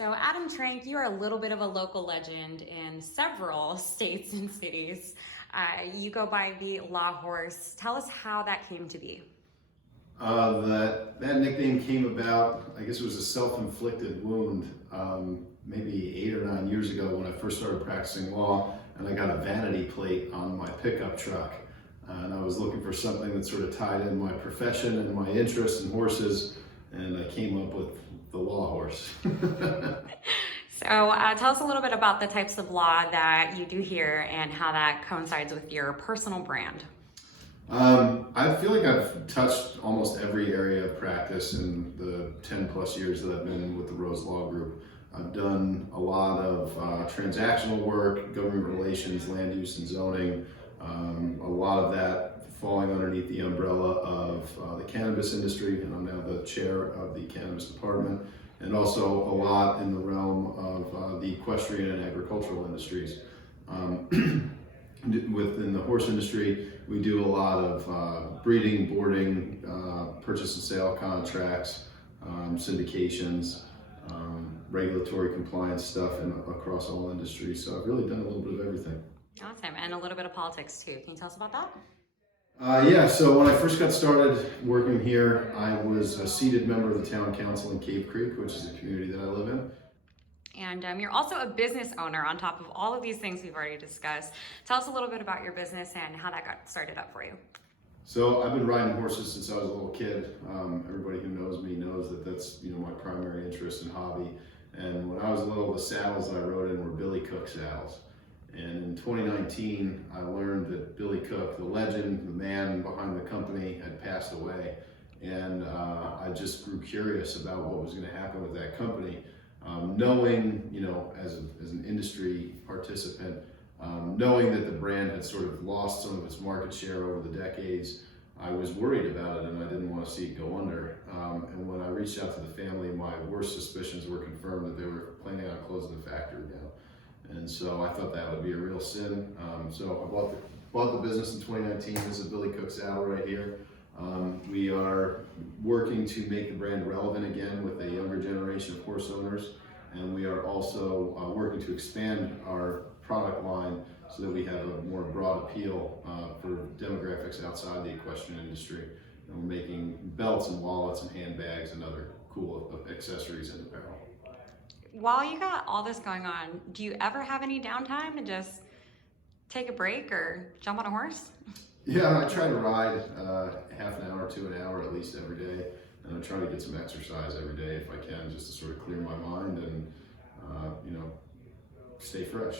So Adam Trenk, you are a little bit of a local legend in several states and cities. You go by the Law Horse. Tell us how that came to be. That nickname came about, I guess it was a self-inflicted wound, maybe 8 or 9 years ago when I first started practicing law, and I got a vanity plate on my pickup truck. And I was looking for something that sort of tied in my profession and my interest in horses, and I came up with the Law Horse. So tell us a little bit about the types of law that you do here and how that coincides with your personal brand. I feel like I've touched almost every area of practice in the 10 plus years that I've been with the Rose Law Group. I've done a lot of transactional work, government relations, land use and zoning, a lot of that falling underneath the umbrella of the cannabis industry, and I'm now the chair of the cannabis department, and also a lot in the realm of the equestrian and agricultural industries. Within the horse industry, we do a lot of breeding, boarding, purchase and sale contracts, syndications, regulatory compliance stuff across all industries. So I've really done a little bit of everything. Awesome, and a little bit of politics too. Can you tell us about that? Yeah, so when I first got started working here, I was a seated member of the town council in Cave Creek, which is a community that I live in. And you're also a business owner on top of all of these things we've already discussed. Tell us a little bit about your business and how that got started up for you. So I've been riding horses since I was a little kid. Everybody who knows me knows that that's my primary interest and hobby. And when I was little, the saddles that I rode in were Billy Cook saddles. And in 2019, I learned that Billy Cook, the legend, the man behind the company, had passed away. And I just grew curious about what was going to happen with that company. Knowing, as an industry participant, knowing that the brand had sort of lost some of its market share over the decades, I was worried about it and I didn't want to see it go under. And when I reached out to the family, my worst suspicions were confirmed that they were planning on closing the factory down. And so I thought that would be a real sin. So I bought the business in 2019. This is Billy Cook saddle right here. We are working to make the brand relevant again with a younger generation of horse owners, and we are also working to expand our product line so that we have a more broad appeal for demographics outside the equestrian industry. And we're making belts and wallets and handbags and other cool accessories and apparel. While you got all this going on, do you ever have any downtime to just take a break or jump on a horse? Yeah, I try to ride half an hour to an hour at least every day, and I try to get some exercise every day if I can, just to sort of clear my mind and stay fresh.